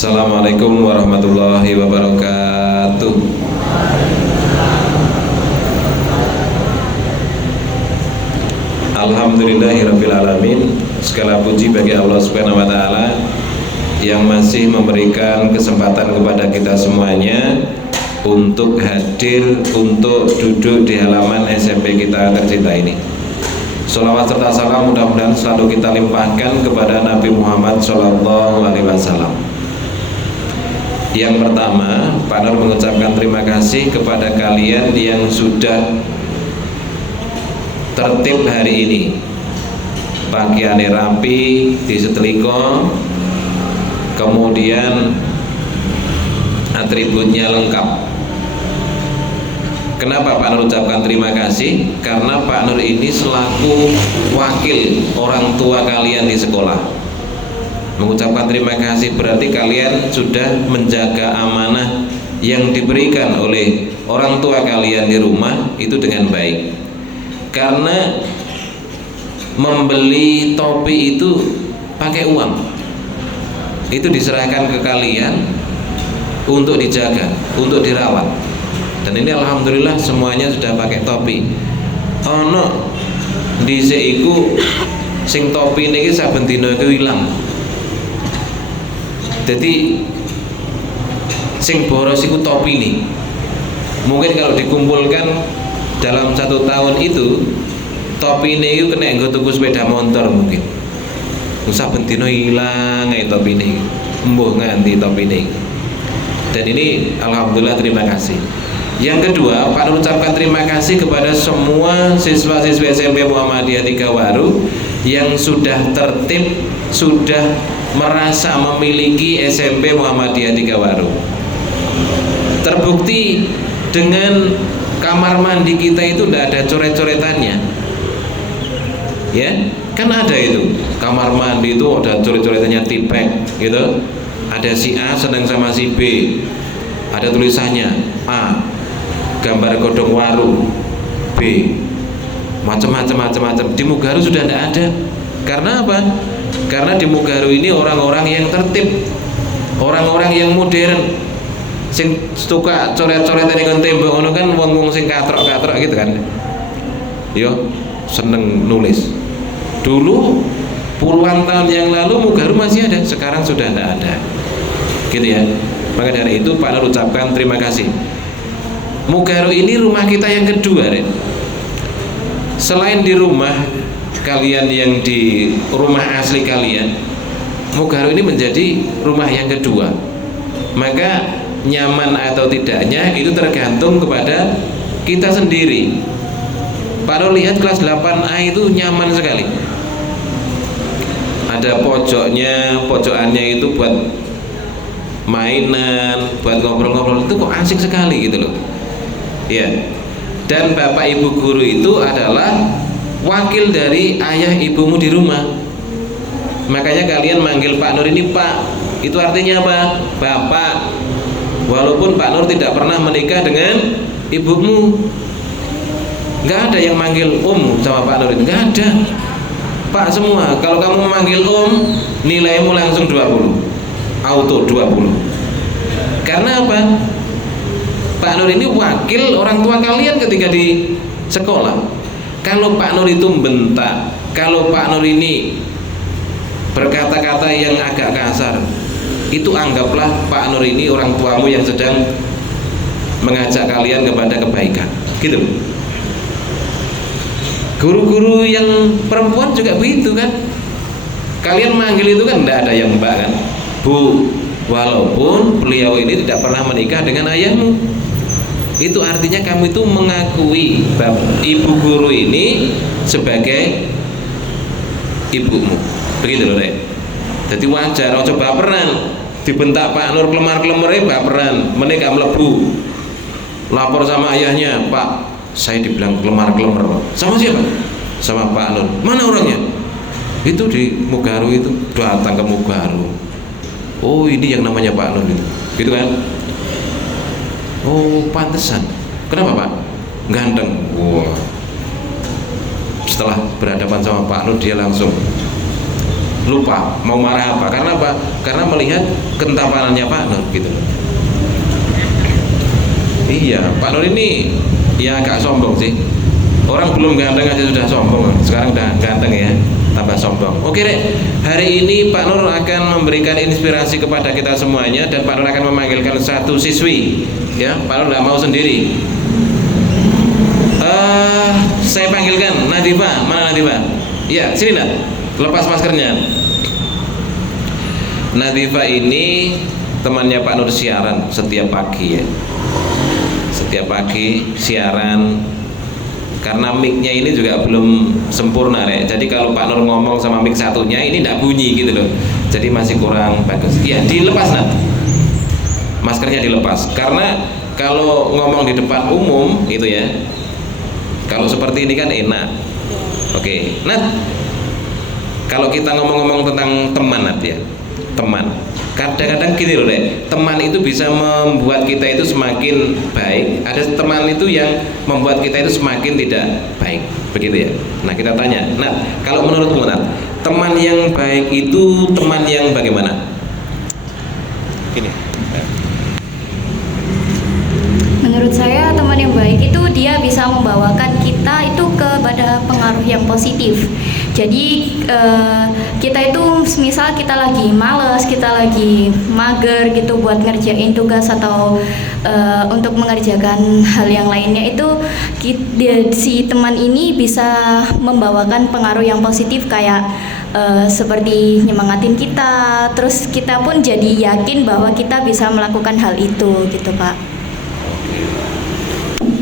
Assalamualaikum warahmatullahi wabarakatuh. Alhamdulillahirabbil alamin. Segala puji bagi Allah Subhanahu wa taala yang masih memberikan kesempatan kepada kita semuanya untuk hadir, untuk duduk di halaman SMP kita tercinta ini. Sholawat serta salam mudah-mudahan selalu kita limpahkan kepada Nabi Muhammad SAW. Yang pertama, Pak Nur mengucapkan terima kasih kepada kalian yang sudah tertib hari ini. Pakaiannya rapi, disetrika, kemudian atributnya lengkap. Kenapa Pak Nur ucapkan terima kasih? Karena Pak Nur ini selaku wakil orang tua kalian di sekolah. Mengucapkan terima kasih berarti kalian sudah menjaga amanah yang diberikan oleh orang tua kalian di rumah itu dengan baik. Karena membeli topi itu pakai uang, itu diserahkan ke kalian untuk dijaga, untuk dirawat. Dan ini alhamdulillah semuanya sudah pakai topi. Ono dhisik iku sing topi niki saben dina iku ilang. Jadi sing boros iku topi nih. Mungkin kalau dikumpulkan dalam 1 tahun itu topi ini kena nggo tuku sepeda motor mungkin. Saben dina ilang ae topi ini. Mbuh nganti topi ini. Dan ini alhamdulillah terima kasih. Yang kedua, Pak Nur ucapkan terima kasih kepada semua siswa-siswi SMP Muhammadiyah Tigawaru yang sudah tertib, sudah merasa memiliki SMP Muhammadiyah Tigawaru. Terbukti dengan kamar mandi kita itu tidak ada coret-coretannya. Ya, kan ada itu. Kamar mandi itu ada coret-coretannya tipek gitu. Ada si A senang sama si B. Ada tulisannya A, gambar godong waru, B, macam-macam. Di Mugaru sudah tidak ada. Karena apa? Karena di Mugaru ini orang-orang yang tertib, orang-orang yang modern. Sing suka coret-coretan dengan tembok ngono kan wong-wong sing katrok-katrok gitu kan. Yo, seneng nulis. Dulu puluhan tahun yang lalu Mugaru masih ada, sekarang sudah tidak ada. Gitu ya. Maka dari itu Pak Nur ucapkan terima kasih. Mugaru ini rumah kita yang kedua, Ren. Selain di rumah kalian yang di rumah asli kalian, Mugaru ini menjadi rumah yang kedua. Maka nyaman atau tidaknya itu tergantung kepada kita sendiri. Pak Nur lihat kelas 8A itu nyaman sekali. Ada pojokannya itu buat mainan, buat ngobrol-ngobrol, itu kok asik sekali gitu loh. Ya. Dan Bapak Ibu guru itu adalah wakil dari ayah ibumu di rumah. Makanya kalian manggil Pak Nur ini Pak. Itu artinya apa? Bapak. Walaupun Pak Nur tidak pernah menikah dengan ibumu. Enggak ada yang manggil sama Pak Nur. Enggak ada. Pak semua. Kalau kamu memanggil nilaimu langsung 20. Auto 20. Karena apa? Pak Nur ini wakil orang tua kalian ketika di sekolah. Kalau Pak Nur itu membentak, kalau Pak Nur ini berkata-kata yang agak kasar, itu anggaplah Pak Nur ini orang tuamu yang sedang mengajak kalian kepada kebaikan. Gitu. Guru-guru yang perempuan juga begitu kan. Kalian manggil itu kan tidak ada yang mbak kan, Bu, walaupun beliau ini tidak pernah menikah dengan ayahmu. Itu artinya kamu itu mengakui ibu guru ini sebagai ibumu. Begitu loh, Rek. Jadi wajar, ojo baperan. Dibentak Pak Nur kelemar-kelemere baperan, menika mlebu. Lapor sama ayahnya, Pak, saya dibilang kelemar-kelemar. Sama siapa? Sama Pak Nur. Mana orangnya? Itu di Mugaru itu, datang ke Mugaru. Oh, ini yang namanya Pak Nur itu. Gitu kan? Oh, pantesan. Kenapa Pak? Ganteng. Wah. Setelah berhadapan sama Pak Nur, dia langsung lupa mau marah apa. Karena apa? Karena melihat kentampanannya Pak Nur gitu. Iya, Pak Nur ini ya agak sombong sih. Orang belum ganteng aja sudah sombong, sekarang udah ganteng ya, tambah sombong. Oke deh, hari ini Pak Nur akan memberikan inspirasi kepada kita semuanya, dan Pak Nur akan memanggilkan satu siswi. Ya, Pak Nur nggak mau sendiri. Saya panggilkan Nadifa. Mana Nadifa? Iya, sini Nat. Lepas maskernya. Nadifa ini temannya Pak Nur siaran setiap pagi ya. Setiap pagi siaran. Karena mic-nya ini juga belum sempurna ya. Jadi kalau Pak Nur ngomong sama mic satunya ini tidak bunyi gitu loh. Jadi masih kurang bagus. Iya, dilepas Nat. Maskernya dilepas. Karena kalau ngomong di depan umum itu ya, kalau seperti ini kan enak. Oke, Nat. Kalau kita ngomong-ngomong tentang teman Nat ya, teman. Kadang-kadang gini loh deh, teman itu bisa membuat kita itu semakin baik. Ada teman itu yang membuat kita itu semakin tidak baik, begitu ya. Nah kita tanya, Nat, kalau menurutmu Nat, teman yang baik itu teman yang bagaimana? Gini. Menurut saya teman yang baik itu dia bisa membawakan kita itu kepada pengaruh yang positif. Jadi kita itu misal kita lagi males, kita lagi mager gitu buat ngerjain tugas atau untuk mengerjakan hal yang lainnya itu si teman ini bisa membawakan pengaruh yang positif kayak seperti nyemangatin kita, terus kita pun jadi yakin bahwa kita bisa melakukan hal itu gitu Pak.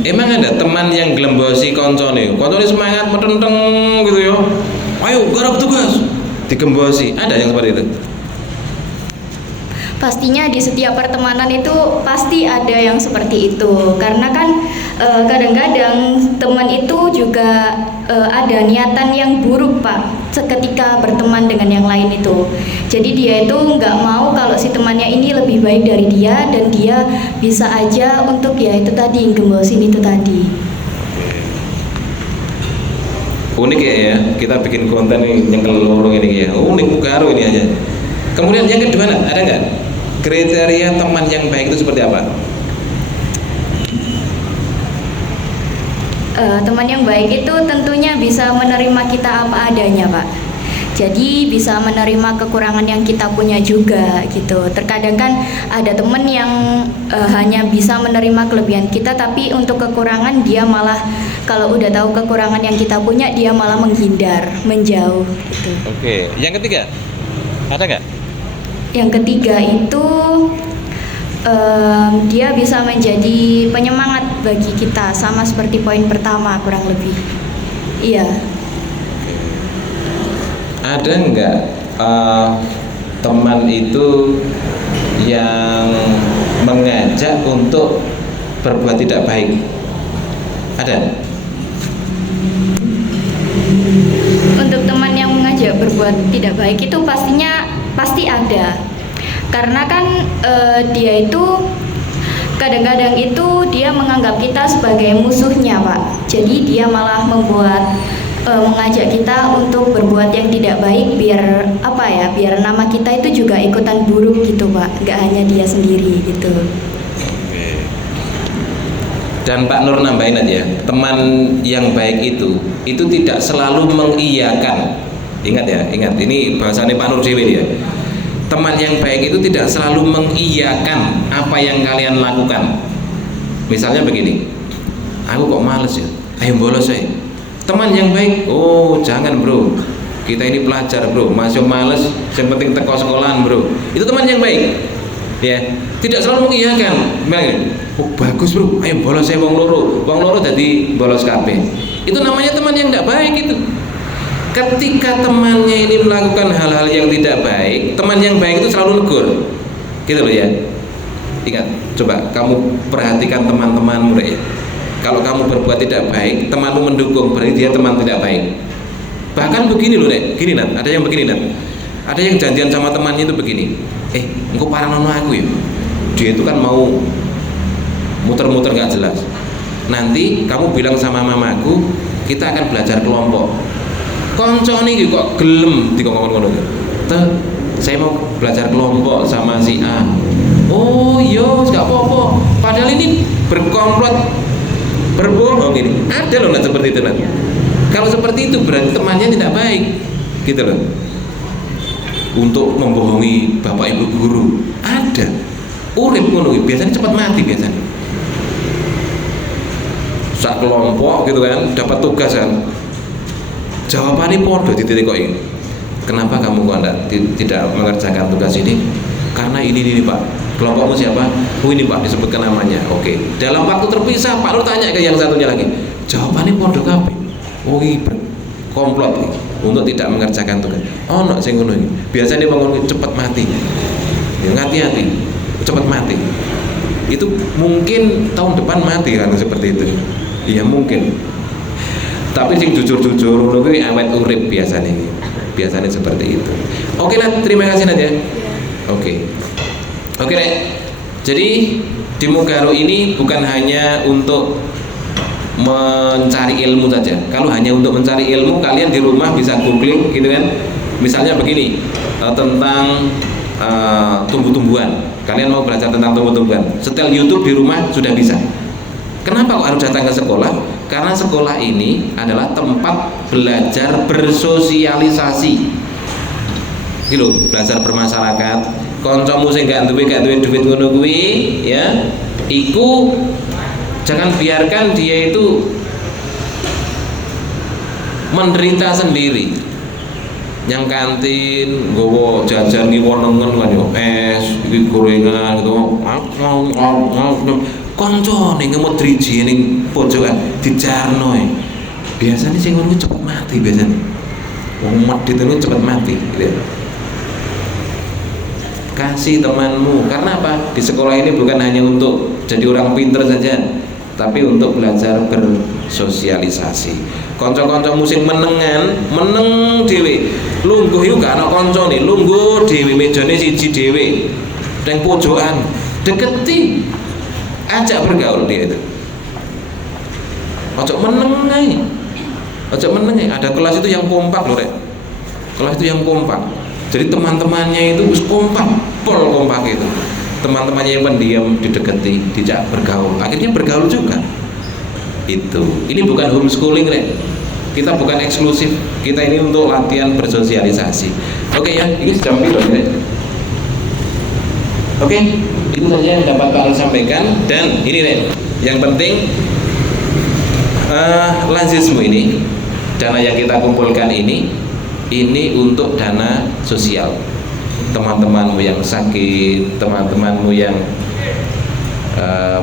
Emang ada teman yang gelembosi koncone semangat metenteng gitu ya. Ayo garap tugas. Digembosi. Ada yang seperti itu? Pastinya di setiap pertemanan itu pasti ada yang seperti itu. Karena kan kadang-kadang teman itu juga ada niatan yang buruk Pak seketika berteman dengan yang lain itu. Jadi dia itu nggak mau kalau si temannya ini lebih baik dari dia, dan dia bisa aja untuk ya itu tadi gembosin itu tadi. Unik ya, kita bikin konten nyengkel lorong ini ya. Unik baru ini aja. Kemudian yang kedua ada nggak kriteria teman yang baik itu seperti apa? Teman yang baik itu tentunya bisa menerima kita apa adanya Pak. Jadi bisa menerima kekurangan yang kita punya juga gitu. Terkadang kan ada teman yang hanya bisa menerima kelebihan kita, tapi untuk kekurangan dia malah kalau udah tahu kekurangan yang kita punya dia malah menghindar, menjauh gitu. Oke, yang ketiga ada nggak? Yang ketiga itu dia bisa menjadi penyemangat bagi kita, sama seperti poin pertama kurang lebih. Iya. Ada nggak teman itu yang mengajak untuk berbuat tidak baik? Ada? Untuk teman yang mengajak berbuat tidak baik itu pasti ada. Karena kan dia itu kadang-kadang itu dia menganggap kita sebagai musuhnya Pak. Jadi dia malah mengajak kita untuk berbuat yang tidak baik biar biar nama kita itu juga ikutan buruk gitu Pak. Nggak hanya dia sendiri gitu. Dan Pak Nur nambahin aja, teman yang baik itu tidak selalu mengiyakan. Ingat ya, ini bahasanya Pak Nur Dewi ya. Teman yang baik itu tidak selalu mengiyakan apa yang kalian lakukan. Misalnya begini, aku kok males ya, ayo bolos saya. Teman yang baik, oh jangan bro, kita ini pelajar bro, masih males, yang penting teko sekolahan bro. Itu teman yang baik, ya. Tidak selalu mengiyakan. Oh bagus bro, ayo bolos saya wong loro jadi bolos kabeh. Itu namanya teman yang tidak baik itu. Ketika temannya ini melakukan hal-hal yang tidak baik, teman yang baik itu selalu negur, gitu loh ya. Ingat, coba kamu perhatikan teman-temanmu ya. Kalau kamu berbuat tidak baik, temanmu mendukung, berarti dia teman tidak baik. Bahkan begini loh deh, gini Nat, ada yang begini Nat. Ada yang janjian sama temannya itu begini. Engkau paranono aku ya. Dia itu kan mau muter-muter nggak jelas. Nanti kamu bilang sama mamaku, kita akan belajar kelompok. Koncone iki kok gelem dikongkon ngono. saya mau belajar kelompok sama si A. Oh iya, nggak apa-apa. Padahal ini berkomplot, berbohong ini. Ada loh seperti itu nanti. Kalau seperti itu berarti temannya tidak baik, gitu loh. Untuk membohongi bapak ibu guru ada. Urip ngono biasanya cepat mati biasanya. Sak kelompok gitu kan, dapat tugas kan. Jawabannya podo dititik-titik. Kenapa kamu kok tidak mengerjakan tugas ini? Karena ini Pak. Kelompokmu siapa? Oh ini Pak, disebutkan namanya. Oke. Dalam waktu terpisah Pak Nur tanya ke yang satunya lagi. Jawabannya podo kabeh. Oh iya komplot untuk tidak mengerjakan tugas. Oh no sing ngono iki. Biasanya bangun cepat mati. Ya hati-hati. Cepat mati. Itu mungkin tahun depan mati kan seperti itu. Iya mungkin. Tapi sing jujur-jujur ngono kuwi awet urip biasanya. Biasanya seperti itu. Oke lah, terima kasih Nadia. Oke. Oke Rek. Jadi di Mugaro ini bukan hanya untuk mencari ilmu saja. Kalau hanya untuk mencari ilmu, kalian di rumah bisa googling gitu kan. Misalnya begini, tentang tumbuh-tumbuhan. Kalian mau belajar tentang tumbuh-tumbuhan, setel YouTube di rumah sudah bisa. Kenapa kok harus datang ke sekolah? Karena sekolah ini adalah tempat belajar bersosialisasi. Gitu, belajar bermasyarakat. Kancamu sing gak duwe duit ngono kuwi, ya. Iku jangan biarkan dia itu menderita sendiri. Yang kantin nggowo jajan ki wonengen kan yo es, iki gorengan gitu. Kancane ngemut driji ning pojokan dijarno e. Biasanya sing ngono cepet mati biasanya. Wong medhit itu cepet mati gitu. Kasih temanmu, karena apa? Di sekolah ini bukan hanya untuk jadi orang pinter saja, tapi untuk belajar bersosialisasi. Kanca-kanca musik meneng dhewe. Lungguh iku gak ana kancane, lungguh dhewe mejane siji dhewe. Ning pojokan, deketi. Ajak bergaul dia itu. Ojo meneng ae. Ojo meneng ae. Ada kelas itu yang kompak loh, Rek. Kelas itu yang kompak. Jadi teman-temannya itu kompak, pol kompak itu. Teman-temannya yang pendiam dideketi, dijak bergaul. Akhirnya bergaul juga. Itu. Ini bukan homeschooling, Rek. Kita bukan eksklusif. Kita ini untuk latihan bersosialisasi. Oke ya, ini jam berapa, Rek? Oke, itu saja yang dapat Pak Al sampaikan. Dan ini Rek, yang penting lazismu ini, dana yang kita kumpulkan ini untuk dana sosial. Teman-temanmu yang sakit, teman-temanmu yang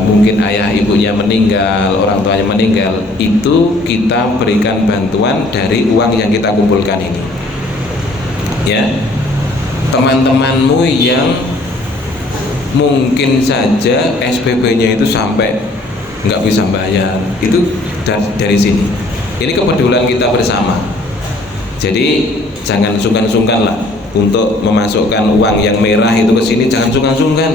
mungkin ayah ibunya meninggal, orang tuanya meninggal, itu kita berikan bantuan dari uang yang kita kumpulkan ini. Ya, teman-temanmu yang mungkin saja SPP-nya itu sampai nggak bisa bayar, itu dari sini. Ini kepedulian kita bersama. Jadi jangan sungkan-sungkan lah untuk memasukkan uang yang merah itu ke sini, jangan sungkan-sungkan.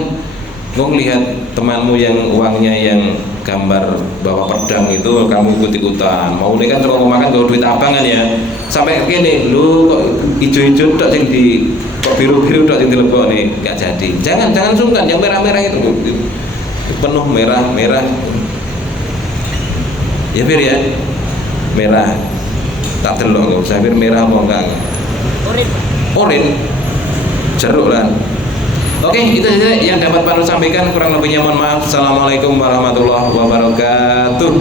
Kau lihat temanmu yang uangnya yang gambar bawa pedang itu kamu ikut-ikutan. Mau ini kan kalau makan kalau duit abang kan ya. Sampai gini, lu kok hijau-hijau tok sing di kok biru-biru tok sing dilebokne, enggak jadi. Jangan sungkan yang merah-merah itu. Penuh merah-merah. Ya Fir ya. Merah. Tak delok kok, saya merah apa enggak? Oren. Jeruk lah. Oke, itu saja yang dapat Pak Nur sampaikan. Kurang lebihnya mohon maaf. Assalamualaikum warahmatullahi wabarakatuh.